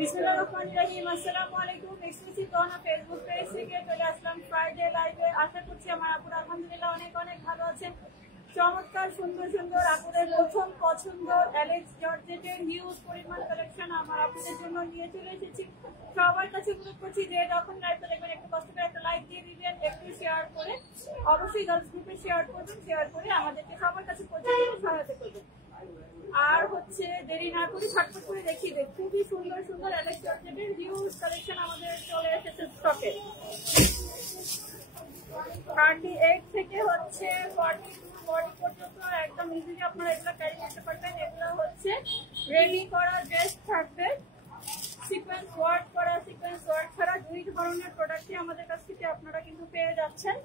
বিসমিল্লাহির আসসালামু আলাইকুম। এক্সক্লুসিভ দোনা ফেসবুক পেজ থেকে চলে আসলাম ফ্রাইডে লাইভে। আশা করছি আমার আপুরা আলহামদুলিল্লাহ অনেক অনেক ভালো আছেন। চমৎকার সুন্দর সুন্দর আপুদের প্রথম পছন্দ অ্যালেক্স জর্জেটের হিউজ পরিমাণ কালেকশন আমার আপুদের জন্য নিয়ে চলে এসেছি। সবার কাছে অনুরোধ করছি যে যখন লাইভটা দেখবেন একটু কষ্ট করে একটা লাইক দিয়ে দিবেন, একটু শেয়ার করে অবশ্যই গার্লস গ্রুপে শেয়ার করবেন। শেয়ার করে আমাদেরকে সবার কাছে পৌঁছে দিতে সহায়তা করবেন। আর হচ্ছে দেরি না করে ঝটপট করে দেখিয়ে দেয় খুবই সুন্দর সুন্দর অ্যালেক্স জর্জেটের হিউজ কালেকশন আমাদের চলে এসেছে স্টকে। 38 থেকে হচ্ছে 40 পর্যন্ত একদম ইজিলি আপনারা এগুলো ক্যারি করতে পারবেন। এগুলো হচ্ছে রেডি করা ড্রেস থাকবে, সিকোয়েন্স ওয়ার্ক করা, সিকোয়েন্স ওয়ার্ক ছাড়া দুই ধরনের প্রোডাক্টই আমাদের কাছ থেকে আপনারা কিন্তু পেয়ে যাচ্ছেন।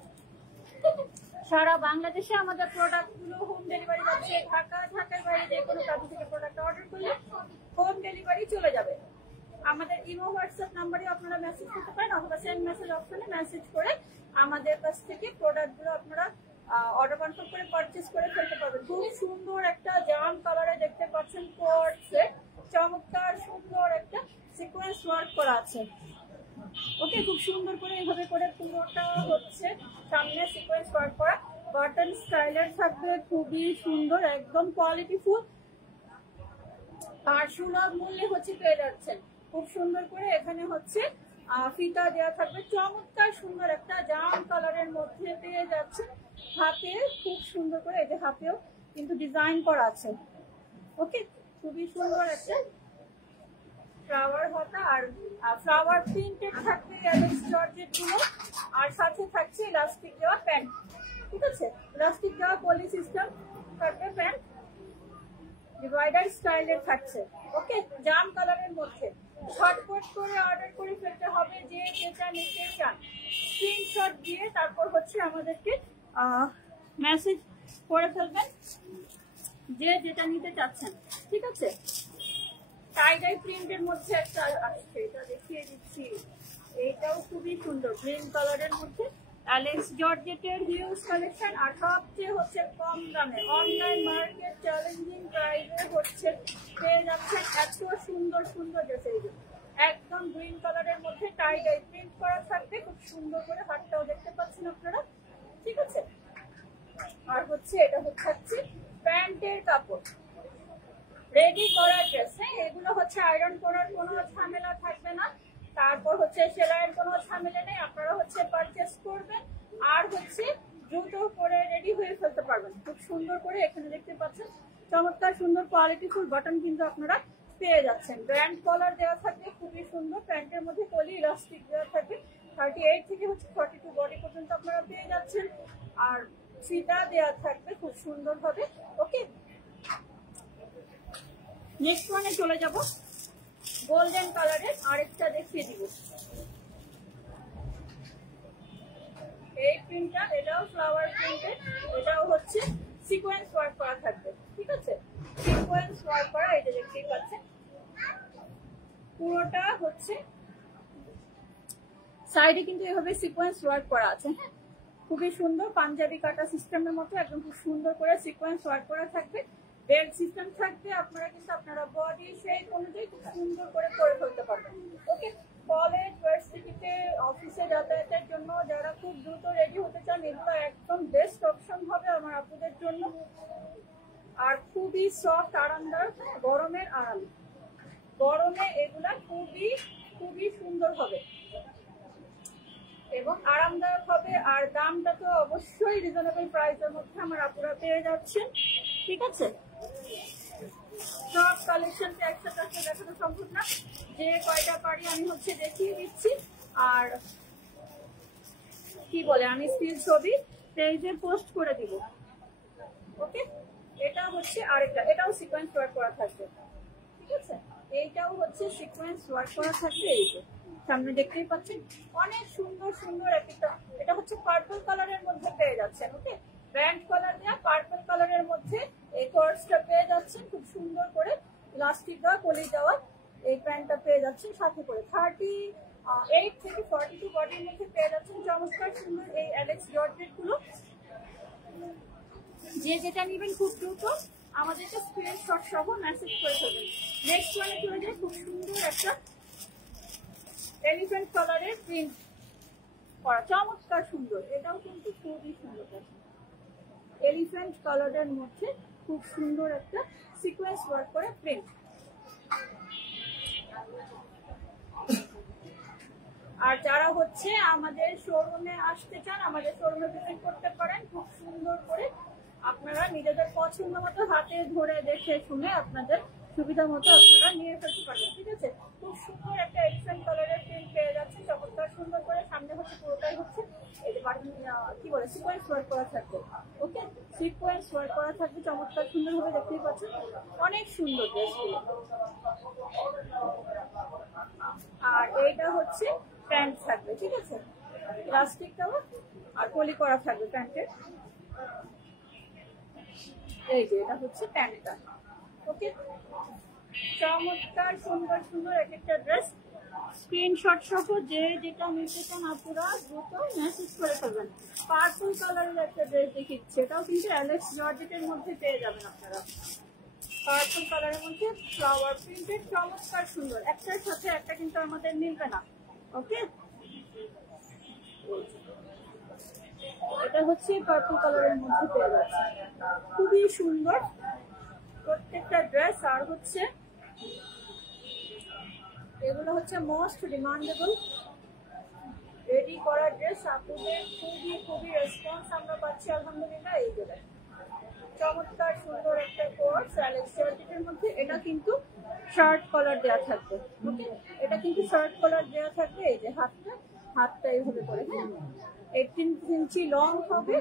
সারা বাংলাদেশে আমাদের প্রোডাক্টগুলো হোম ডেলিভারি যাচ্ছে। ঢাকার বাইরে যে কোনো কাজে থেকে প্রোডাক্ট অর্ডার করলে হোম ডেলিভারি চলে যাবে। আমাদের ইমো হোয়াটসঅ্যাপ নাম্বারে আপনারা মেসেজ করতে পারেন অথবা সেন্ড মেসেজ অপশনে মেসেজ করে আমাদের কাছ থেকে প্রোডাক্টগুলো আপনারা অর্ডার কনফার্ম করে পারচেজ করে ফেলতে পারবেন। খুব সুন্দর একটা জাম কালারে দেখতে পাচ্ছেন কোট সেট, চমৎকার সুন্দর একটা সিকোয়েন্স ওয়ার্ক করা আছে। ওকে, খুব সুন্দর করে এইভাবে করে পুরোটা হচ্ছে সামনে সিকোয়েন্স ওয়ার্ক করা, বাটন স্টাইলের থাকবে, খুবই সুন্দর একদম কোয়ালিটি ফুল আর সুলভ মূল্যে হচ্ছে পেয়ে যাচ্ছেন। খুব সুন্দর করে এখানে হচ্ছে ফিতা দেওয়া থাকবে, চমৎকার সুন্দর একটা জাম কালারের মধ্যে পেয়ে যাচ্ছেন। হাতে খুব সুন্দর করে এই যে হাতেও কিন্তু ডিজাইন করা আছে। ওকে, খুবই সুন্দর একটা ফ্লাওয়ার হাতা আর ফ্লাওয়ার প্রিন্টেড থাকবে অ্যালেক্স জর্জেট গুলো। আর সাথে থাকছে ইলাস্টিক দেওয়া প্যান্ট, ঠিক আছে, ইলাস্টিক দেওয়া পলি সিস্টেম থাকবে প্যান্ট, ডিভাইডার স্টাইলের থাকছে। ওকে, জাম কালারের মধ্যে ঝটপট করে অর্ডার করে ফেলতে হবে। যে যেটা নিতে চান স্ক্রিনশট দিয়ে তারপর হচ্ছে আমাদেরকে মেসেজ করে ফেলবেন যে যেটা নিতে চাচ্ছেন, ঠিক আছে। টাইডাই প্রিন্টের মধ্যে একটা আসছে, এটা দেখিয়ে দিচ্ছি। এইটাও খুবই সুন্দর গ্রিন কালারের মধ্যে অ্যালেক্স জর্জেটের হিউজ কালেকশন। আর সবচেয়ে হচ্ছে কম দামে অনলাইন মার্কেট চ্যালেঞ্জিং প্রাইসে হচ্ছে পেয়ে যাচ্ছেন এত সুন্দর সুন্দর ড্রেসের। একদম গ্রিন কালারের মধ্যে টাইডাই প্রিন্ট করা থাকবে, খুব সুন্দর করে হাতটাও দেখতে পাচ্ছেন আপনারা, ঠিক আছে। আর হচ্ছে এটা হচ্ছে প্যান্টের কাপড়, রেডি করা ড্রেস। হ্যাঁ, এগুলো হচ্ছে আয়রন করার কোনো ঝামেলা থাকবে না, তারপর হচ্ছে সেলাইয়ের কোনো ঝামেলা নেই। আপনারা হচ্ছে পারচেস করবেন আর হচ্ছে দ্রুত করে রেডি হয়ে ফেলতে পারবেন। খুব সুন্দর করে এখানে দেখতে পাচ্ছেন চমৎকার সুন্দর কোয়ালিটি ফুল বাটন কিন্তু আপনারা পেয়ে যাচ্ছেন। ব্র্যান্ড কলার দেওয়া থাকবে, খুবই সুন্দর। প্যান্টের মধ্যে পলি ইলাস্টিক দেওয়া থাকবে। 38 থেকে হচ্ছে 42 বডি পর্যন্ত আপনারা পেয়ে যাচ্ছেন। আর ফিতা দেওয়া থাকবে খুব সুন্দর ভাবে। ওকে, নেক্সট ওয়ানে চলে যাব। গোল্ডেন কালারের আরেকটা দেখিয়ে দিব। এই প্রিন্টটা, এটাও ফ্লাওয়ার প্রিন্টেড, এটাও হচ্ছে সিকোয়েন্স ওয়ার্ক করা থাকবে, ঠিক আছে। সিকোয়েন্স ওয়ার্ক করা, এই যে দেখতেই পাচ্ছেন পুরোটা হচ্ছে সাইডে কিন্তু এভাবে সিকোয়েন্স ওয়ার্ক করা আছে। হ্যাঁ, খুবই সুন্দর পাঞ্জাবি কাটা সিস্টেমের মতো একদম খুব সুন্দর করে সিকোয়েন্স ওয়ার্ক করা থাকবে। বেল্ট সিস্টেম থাকবে, আপনারা কিন্তু আপনারা বডি শেপ অনুযায়ী খুব সুন্দর করে ফেলতে পারবেন। ওকে, কলেজ ভার্সিটিতে অফিসে যাতায়াতের জন্য যারা খুব দ্রুত রেডি হতে চান এগুলো একদম বেস্ট অপশন হবে আমার আপুদের জন্য। আর খুবই সফট আরামদায়ক, গরমের আরাম, গরমে এগুলা খুবই খুবই সুন্দর হবে এবং আরামদায়ক হবে। আর দামটা তো অবশ্যই রিজনেবল প্রাইসের মধ্যে আমার আপুরা পেয়ে যাচ্ছেন, ঠিক আছে। সব কালেকশনকে একসাথে দেখানো সম্ভব না, যে কয়টা পারি আমি হচ্ছে দেখিয়ে দিচ্ছি। আর কি বলে, আমি স্টিল ছবি পেজে পোস্ট করে দিব। ওকে, এটা হচ্ছে আরেকটা, এটাও সিকোয়েন্স ওয়ার্ক করা থাকবে, ঠিক আছে। এইটাও হচ্ছে সিকোয়েন্স ওয়ার্ক করা থাকবে। এই যে সামনে দেখতেই পাচ্ছেন অনেক সুন্দর সুন্দর একটা, এটা হচ্ছে পার্পল কালারের মধ্যে পেয়ে যাচ্ছেন। ওকে, ব্র্যান্ড কালার দেওয়া পার্পল কালারের মধ্যে এই কোর্সটা পেয়ে যাচ্ছেন। খুব সুন্দর করে ইলাস্টিক দেওয়া পলি দেওয়া এই প্যান্টটা পেয়ে যাচ্ছেন সাথে করে। 38 থেকে 42 বডির মধ্যে পেয়ে যাচ্ছেন চমৎকার সুন্দর এই অ্যালেক্স জর্জেট গুলো। যে যেটা নেবেন খুব দ্রুত আমাদেরকে স্ক্রিনশট সহ মেসেজ করে ফেলবেন। নেক্সট ওয়ানে চলে যায়, খুব সুন্দর একটা এলিফ্যান্ট কালারের প্রিন্ট করা, চমৎকার সুন্দর, এটাও কিন্তু খুবই সুন্দর। এলিফ্যান্ট কালারের মধ্যে খুব সুন্দর একটা সিকোয়েন্স ওয়ার্ক করে প্রিন্ট। আর যারা হচ্ছে আমাদের শোরুমে আসতে চান, আমাদের শোরুমে ভিজিট করতে পারেন। খুব সুন্দর করে আপনারা নিজেদের পছন্দ মতো হাতে ধরে দেখে শুনে আপনাদের সুবিধা মতো আপনারা নিয়ে ফেলতে পারবেন। ঠিক আছে, খুব সুন্দর একটা এলিফ্যান্ট কালারের প্রিন্ট পেয়ে যাচ্ছে, চমৎকার সুন্দর করে। সামনে হচ্ছে পুরোটাই হচ্ছে এই যে কি বলে সিকোয়েন্স ওয়ার্ক করা থাকবে। ওকে, সিকোয়েন্স ওয়ার্ক করা থাকবে, চমৎকার সুন্দর ভাবে দেখতেই পাচ্ছেন, অনেক সুন্দর ড্রেসগুলো। আর এইটা হচ্ছে প্যান্ট থাকবে, ঠিক আছে, ইলাস্টিকটাও আর পলি করা থাকবে প্যান্টের। এই যে এটা হচ্ছে প্যান্টটা। ওকে, চমৎকার সুন্দর সুন্দর এক একটা ড্রেস। স্ক্রিনশট সহ যে যেটা নিতে চান আপনারা দ্রুত মেসেজ করে ফেলবেন। পার্পল কালারের একটা ড্রেস দেখিচ্ছে, এটাও কিন্তু অ্যালেক্স জর্জেটের মধ্যে পেয়ে যাবেন আপনারা। পার্পল কালারের মধ্যে ফ্লাওয়ার প্রিন্টেড, চমৎকার সুন্দর, একটার সাথে একটা কিন্তু আমাদের মিলবে না। ওকে, এটা হচ্ছে পার্পল কালারের মধ্যে পেয়ে যাচ্ছে, খুবই সুন্দর প্রত্যেকটা ড্রেস। আর হচ্ছে এগুলো হচ্ছে মোস্ট ডিমান্ডেবল রেডি করা ড্রেস। আপনাদের খুবই খুবই রেসপন্স আমরা পাচ্ছি আলহামদুলিল্লাহ। এই যে চমৎকার সুন্দর একটা কোর্স অ্যালেক্স জর্জেটের মধ্যে, এটা কিন্তু শার্ট কলার দেওয়া থাকবে। ওকে, এটা কিন্তু শার্ট কলার দেওয়া থাকবে। এই যে হাতটা এইভাবে করে, হ্যাঁ, 18 ইঞ্চি লং হবে,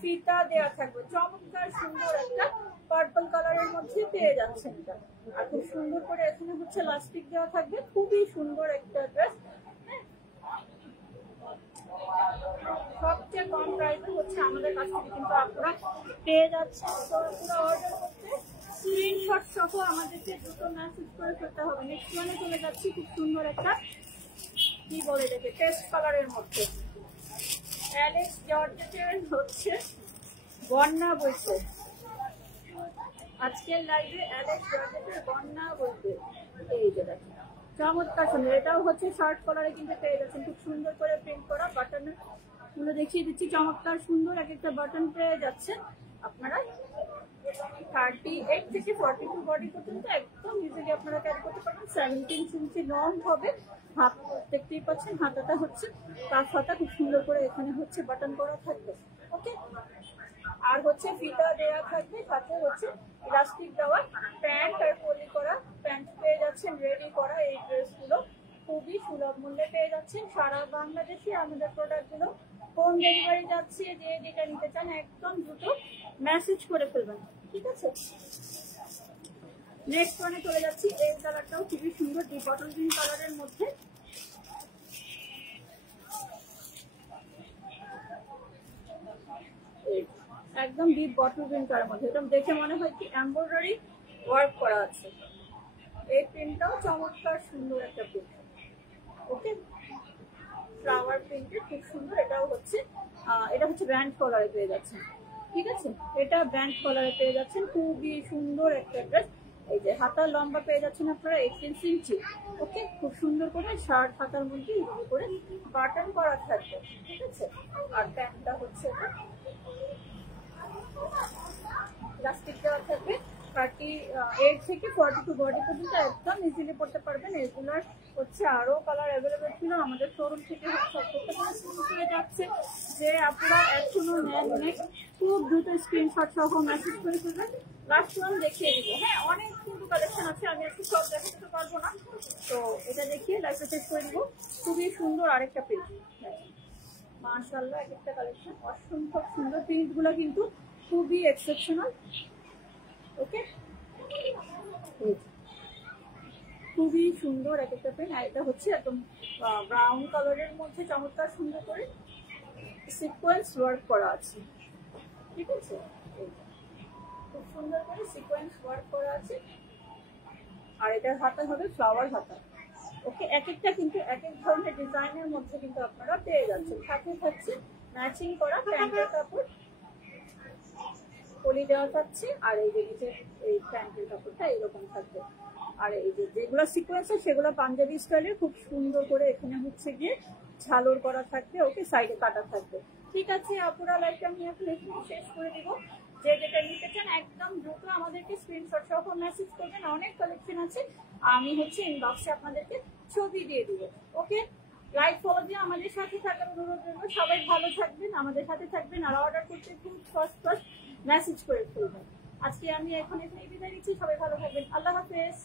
ফিতা দেওয়া থাকবে, চমৎকার সুন্দর একটা পার্পল কালারের মধ্যে পেয়ে যাচ্ছেন এটা। আর খুব সুন্দর করে এখানে হচ্ছে লাস্টিক দেওয়া থাকবে, খুবই সুন্দর একটা ড্রেস। সবচেয়ে কম প্রাইসে হচ্ছে আমাদের কাছ থেকে কিন্তু আপনারা পেয়ে যাচ্ছেন। তো পুরো অর্ডার করতে স্ক্রিনশট সহ আমাদেরকে দুটো মেসেজ করে ফেলতে হবে। নেক্সট ওয়ানে চলে যাচ্ছি, খুব সুন্দর একটা কি বলে দেখে টেস্ট কালারের মধ্যে অ্যালেক্স জর্জেটের হচ্ছে বন্যা বইছে। আজকের লাইভে অ্যালেক্স জর্জেটের বন্যা বইছে। এই যে দেখেন চমৎকার সুন্দর, এটাও হচ্ছে শর্ট কলারে কিন্তু পেয়ে যাচ্ছেন, খুব সুন্দর করে প্রিন্ট করা। বাটনের গুলো দেখিয়ে দিচ্ছি, চমৎকার সুন্দর এক একটা বাটন পেয়ে যাচ্ছেন আপনারা। 38 থেকে 42 বডি পর্যন্ত একদম ইজিলি আপনারা ক্যারি করতে পারবেন। 17 ইঞ্চি লং হবে, হাত দেখতেই পাচ্ছেন, হাতাটা হচ্ছে তার হাতা খুব সুন্দর করে এখানে হচ্ছে বাটন করা থাকবে। ওকে, আর হচ্ছে ফিতা দেওয়া থাকবে, সাথে হচ্ছে ইলাস্টিক দেওয়া প্যান্ট আর পলি করা প্যান্ট পেয়ে যাচ্ছেন রেডি করা। এই ড্রেসগুলো খুবই সুলভ মূল্যে পেয়ে যাচ্ছেন। সারা বাংলাদেশে আমাদের প্রোডাক্টগুলো হোম ডেলিভারি যাচ্ছে। যে যেটা নিতে চান একদম দ্রুত মেসেজ করে ফেলবেন, ঠিক আছে। নেক্সট ওয়ানে চলে যাচ্ছি, এই কালারটাও খুবই সুন্দর, ডিপ বটল গ্রিন কালারের মধ্যে। একদম ডিপ বটল গ্রিন কালারের মধ্যে, এটা দেখে মনে হয় কি এমব্রয়ডারি ওয়ার্ক করা আছে। এই প্রিন্টটাও চমৎকার সুন্দর একটা প্রিন্ট। ওকে, ফ্লাওয়ার প্রিন্টের খুব সুন্দর। এটাও হচ্ছে এটা হচ্ছে ব্যান্ড কলারে পেয়ে যাচ্ছেন, ঠিক আছে, এটা ব্যান্ড কলারে পেয়ে যাচ্ছেন, খুবই সুন্দর একটা ড্রেস। এই যে হাতার লম্বা পেয়ে যাচ্ছেন আপনারা 18 ইঞ্চি। ওকে, খুব সুন্দর করে শার্ট হাতার মধ্যে এইভাবে করে বাটন করা থাকবে, ঠিক আছে। আর প্যান্টটা হচ্ছে ইলাস্টিক দেওয়া থাকবে। 38 থেকে 42 বডি পর্যন্ত একদম ইজিলি পড়তে পারবেন। এগুলার হচ্ছে আরো কালার অ্যাভেলেবেল ছিল, আমাদের শোরুম থেকে শুরু হয়ে যাচ্ছে। যে আপনারা এখনো নেন খুব দ্রুত স্ক্রিনশট সহ মেসেজ করে ফেলবেন। লাস্ট ওয়ান দেখিয়ে দিব। হ্যাঁ, অনেক কিন্তু কালেকশন আছে, আমি একটু সব দেখাতে পারবো না, তো এটা দেখিয়ে লাইভটা শেষ করে দিব। খুবই সুন্দর আরেকটা প্রিন্ট, মাশাআল্লাহ, এক একটা কালেকশন অসম্ভব সুন্দর। প্রিন্টগুলো কিন্তু খুবই এক্সেপশনাল। ওকে, খুবই সুন্দর এক একটা প্রিন্ট। আর এটা হচ্ছে একদম ব্রাউন কালারের মধ্যে চমৎকার সুন্দর করে সিকোয়েন্স ওয়ার্ক করা আছে, ঠিক আছে, খুব সুন্দর করে সিকোয়েন্স ওয়ার্ক করা আছে। আর এটার হাতা হবে ফ্লাওয়ার হাতা। ওকে, এক একটা কিন্তু এক এক ধরনের ডিজাইনের মধ্যে কিন্তু আপনারা পেয়ে যাচ্ছেন। সাথে থাকছে ম্যাচিং করা প্যান্টের কাপড়। কলি দেওয়া থাকছে, আর এই যে নিচে এই প্যান্টের কাপড়টা এরকম থাকবে। আর এই যে যেগুলো সিকোয়েন্স সেগুলো পাঞ্জাবি স্টাইলে খুব সুন্দর করে এখানে হচ্ছে গিয়ে ঝালর করা থাকবে, ওকে সাইডে কাটা থাকবে। ঠিক আছে আপুরা, লাইভটা আমি এখন এখানে শেষ করে দিব। যে যেটা নিতে চান একদম দ্রুত আমাদেরকে স্ক্রিনশট সহ মেসেজ করবেন, অনেক কালেকশন আছে, আমি হচ্ছে ইনবক্সে আপনাদেরকে ছবি দিয়ে দিব। ওকে, লাইভ ফলো দিয়ে আমাদের সাথে থাকার অনুরোধ রইল। সবাই ভালো থাকবেন, আমাদের সাথে থাকবেন, আর অর্ডার করতে খুব ফার্স্ট মেসেজ করে ফেলবেন। আজকে আমি এখন এখানে বিদায় নিচ্ছি, সবাই ভালো থাকবেন, আল্লাহ হাফেজ।